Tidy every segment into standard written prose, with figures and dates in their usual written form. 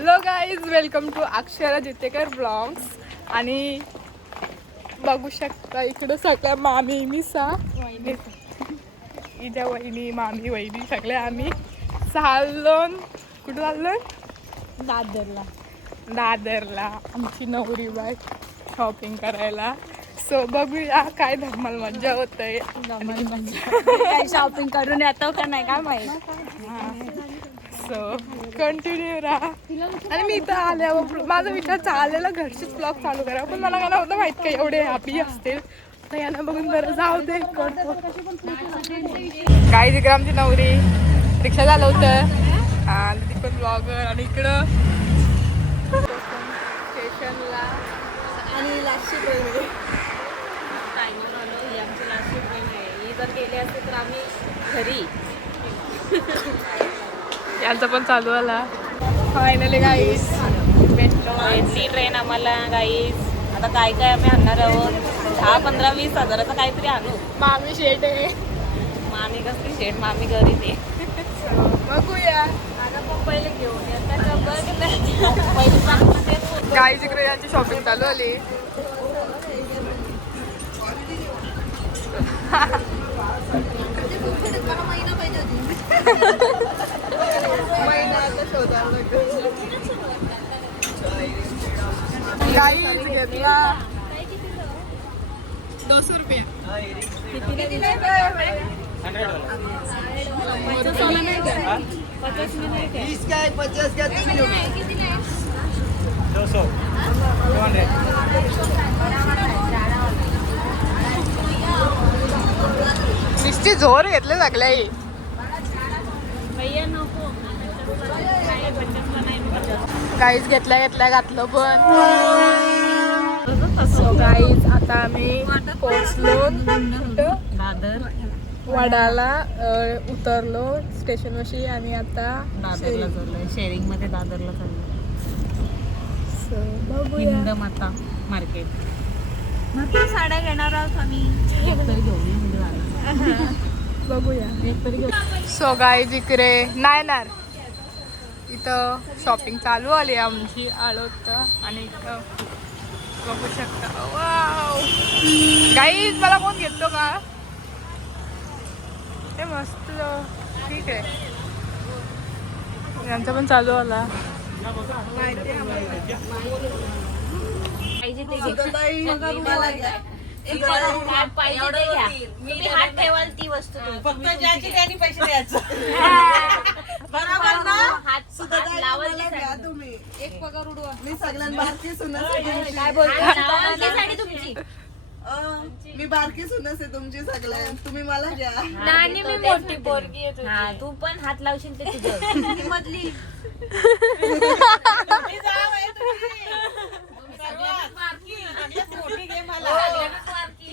Hello guys, welcome to Akshara Jitekar blogs. आणि बघू शकता इकडं सगळ्या मामी मिसा इजा वहिनी मामी वहिनी सगळे आम्ही चाललो. कुठं चाललो? दादरला आमची नवरी बाई शॉपिंग करायला. सो बघूया काय धमाल मज्जा होतंय. काही शॉपिंग करून येतो का नाही काय माहिती. सो कंटिन्यू राहा. आणि मी इथं आल्यावर माझा विचार चाललेला घरचीच ब्लॉग चालू करा, पण मला काय नव्हतं माहित काय एवढे हॅपी असतील. तर यांना बघून बरं जाऊ दे. काही तिकडे आमची नवरी रिक्षा चालवतं आणि ती पण ब्लॉगर. आणि इकडं स्टेशनला आणि लास्टची ट्रेन आहे. टायमिंग आलो ही आमची लास्टची ट्रेन आहे. ही जर गेली असते तर आम्ही घरी. यांचा पण चालू आला फायनली गाईस भेटलो. भेटली ट्रेन आम्हाला गाईस. आता काय काय आम्ही आणणार आहोत. 10, 15, 20 हजाराचं काहीतरी आणू. मामी शेट आहे. मामी कसली शेट, मामी घरी ते बघूया पहिले घेऊन येतात पहिले चांगलं तेच. गाईज इकडे यांची शॉपिंग चालू आली. गाईज घेतला 200 रुपये. नुसती झोर घेतले सगळ्याही. गाईज घेतल्या घातलं पण. सो गाईज आता आम्ही पोहोचलो दादर वडाला. उतरलो स्टेशनवरशी आणि आता दादरला चाललोय. शेअरिंग मध्ये दादरला चाललोय. बघूया. हिंद माता मार्केट. भरपूर साड्या घेणार आहोत आम्ही. एकतरी घेऊया म्हणजे बघूया. एकतरी घेऊ. सो गाईज इकडे नायनार इथं शॉपिंग चालू आली आमची आळोत. आणि इथं बघू शकता. वाव गाईज मला कोण घेतो का ते मस्त. ठीक आहे यांचा पण चालू आला. हात ठेवाल ती वस्तू फक्त ज्याची त्यांनी पैसे द्यायचं. बरोबर ना. हात लावाल तुम्ही. एक पगार उडवा. मी सगळ्यांना बारकी सुनस काय बोलता तुमची. मी बारकी सुनस आहे तुमची सगळ्यां. तुम्ही मला घ्या. नानी मी मोठी पोरगी आहे. हा तू पण हात लावशील ते तुझं मधली.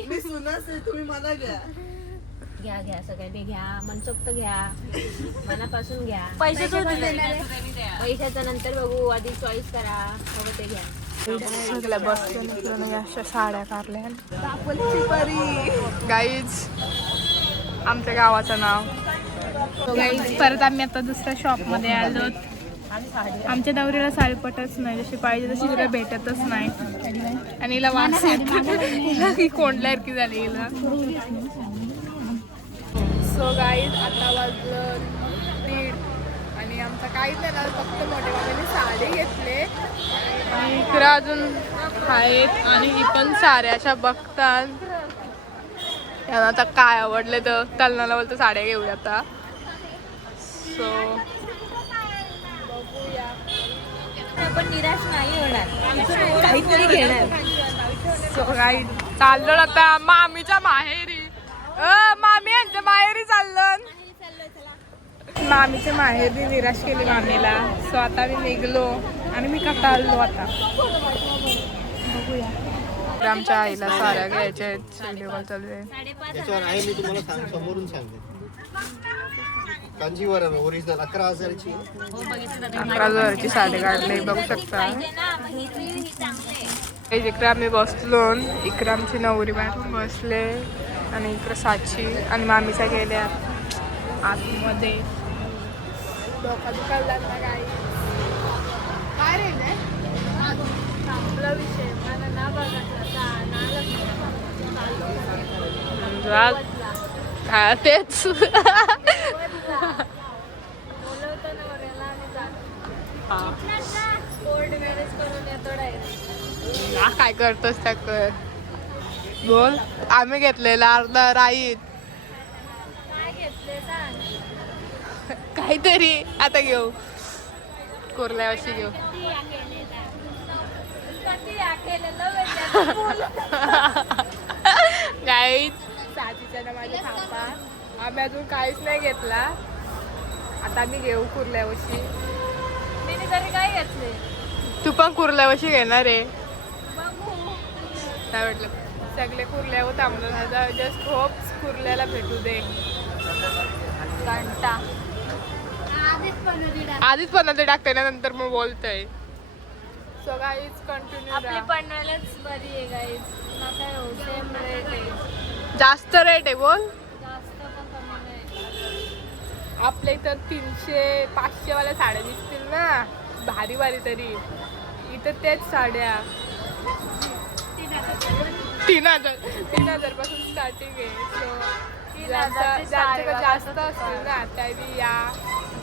मी सुनस आहे तुम्ही मला घ्या. घ्या घ्या सगळ्यांनी घ्या. मनसोक्त घ्या. मनापासून घ्या. पैशाचं नंतर बघू. आधी चॉईस करा. हवं ते घ्या. सगळ्या बसल्या अशा साड्या काढल्या. कापलची परी गाईज आमच्या गावाचं नाव. गाईज परत आम्ही आता दुसऱ्या शॉपमध्ये आलो. आमच्या नवरीला साडी पटच नाही. जशी पाहिजे तशी तिला भेटतच नाही. आणि हिला वास हिला की कोंडल्यासारखी झाली हिला. सो गाईज आता वाजलं 1:30 आणि आमचा काहीच नाही ना. फक्त मोठ्या बाबांनी साडी घेतले आणि इकडं अजून आहेत. आणि ही पण साड्या अशा बघतात. यांना आता काय आवडले तर तलनाला बोलतं साड्या घेऊया आता. सो पण निराश नाही होणार. काहीतरी घेणार. सो गाईज चाललो आता मामीच्या माहेरी. मामी यांच्या माहेरी चाललं. मामीच्या माहेरी निराश केली मामीला. सो आता मी निघलो आणि मी कथा आलो आता. बघूया. आमच्या आईला साड्या घ्यायच्या आहेत. व्हिडिओ कॉल चालू आहे. मी तुम्हाला समोरून सांगते. कांजीवरम ओरिजिनल 11,000ची. 11,000ची साडी काढली बघू शकता. इकडे आम्ही बसलो. इकडे आमची नवरी बाहेर बसले आणि इकडे साची आणि मामीचा गेल्या आतमध्ये. डोका दुखायला लागला गाई. राग. हा तेच. बोलवतो ना वऱ्याला आणि जातो. कोर्ट मॅरेज करून येतो डायरेक्ट. हा, काय करतोस त्या कर. बोल. आम्ही घेतलेला अर्धा राईत काय घेतले सांग. काहीतरी आता घेऊ कुर्ल्यावशी घेऊ. कधी केलेलं गाईच साजीच्या ना माझ्या थांबा. आम्ही अजून काहीच नाही घेतला. आता आम्ही घेऊ कुर्ल्यावशी. मी तरी काय घेतले. तू पण कुर्ल्यावशी घेणार आहे. बघू. काय म्हटलं सगळे कुर्ल्यावर थांबलो नाही. जस्ट होप कुर्ल्याला भेटू दे. घंटा आधीच पण ते टाकते ना नंतर मग बोलतोय. So guys continue. आपली पनवेलच बरी आहे गाईज. नका एवढं सेम रेट आहे. जास्त रेट आहे बोल. जास्त पण कमी नाही. आपल्या इथं 300-500 वाल्या साड्या दिसतील ना भारी भारी. तरी इथं तेच साड्या 3,000 पासून स्टार्टिंग आहे. सो ज्यांच्याकडे जास्त असतील ना त्यावेळी या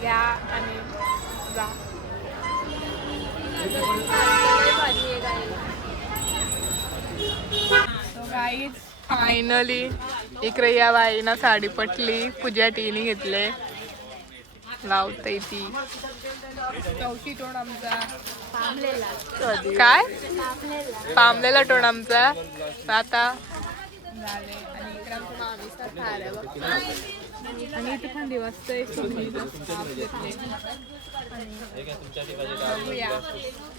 घ्या आणि जा. भारी आहे गाईज. सो गाईज फायनली इकडे या बाईना साडी पटली. पूजा टीने घेतले. लावते ती चौथी टोन आमचा काय पामलेला टोन आमचा आता झाले. आणि इकडे आमचं मामीचा थार आहे बघ. आणि इथे थंडी वाजते.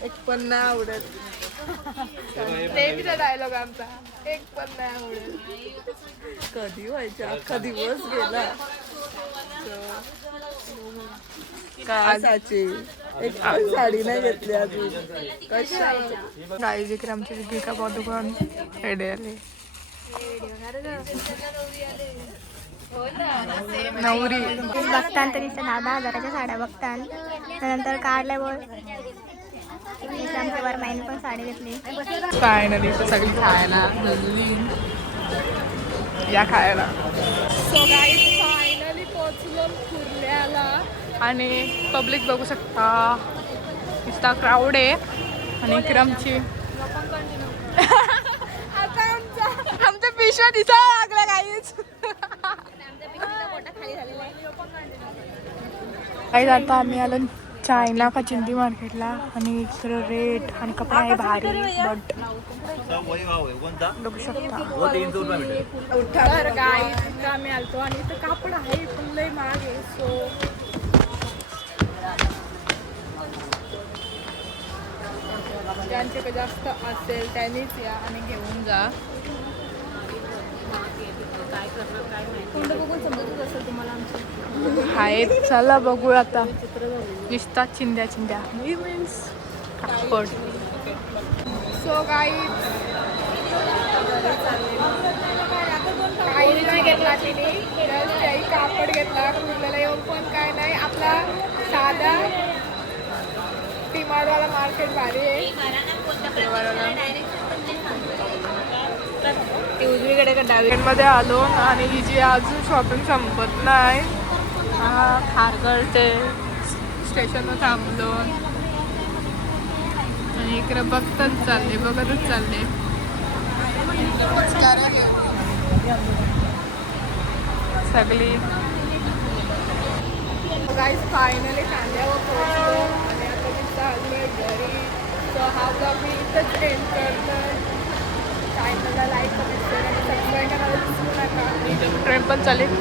एक पण नाही आवडत. नेहमीचा डायलॉग आमचा. एक पण नाही आवडत. कधी व्हायचा अख्खा दिवस गेला. काय साची एक पण साडी नाही घेतली अजून. कशा गाईज इकडे आमची दीपिका पादुकोण हेडे आले. नवरी बघतान तरी 10,000च्या साड्या बघतान. त्यानंतर काढल्या बोल आमच्या वरमाईने पण साडी घेतली. फायनली सगळी खायला बसली. या खायला. सो गाईज फायनली पोहोचलो कुर्ल्याला. आणि पब्लिक बघू शकता. नुसता क्राऊड आहे. आणि इकडे आमची आता आमच्या पिशव्या दिसायला लागल्या काहीच. काही आता आम्ही आलो चायना का चिंदी मार्केटला. आणि इकडं रेट आणि कपडा आहे भारी. बट बघू शकता. तर गाईज आम्ही आलतो आणि इथं कापड आहे पण लय महाग आहे. सो ज्यांच्याकडे जास्त असेल त्यांनीच या आणि घेऊन जा. कोणतं बघून समजतच असेल तुम्हाला आमचं. आहेत चला बघू आता. दिसतात चिंध्या चिंध्या मीन्स कापड. सो गाईज काहीच नाही घेतला तिने. त्याही कापड घेतला. कुर्ल्याला येऊन पण काय नाही. आपला साधा टीमार्टवाला मार्केट भारी आहे. उजवीकडे का डावी मध्ये आलो आणि ही जी अजून शॉपिंग संपत नाही. खारघर ते स्टेशनवर थांबलो आणि इकडे बघतच चालले बघतच चालले. सगळी गाईज फायनली कांद्यावर पोहोचलो आणि आता मी चाललोय घरी. सो हा ब्लॉग मी इथंच एंड करतो. चॅनलला लाईक कमेंट शेअर आणि सबस्क्राईब करायला विसरू नका. ट्रेन पण चालेल.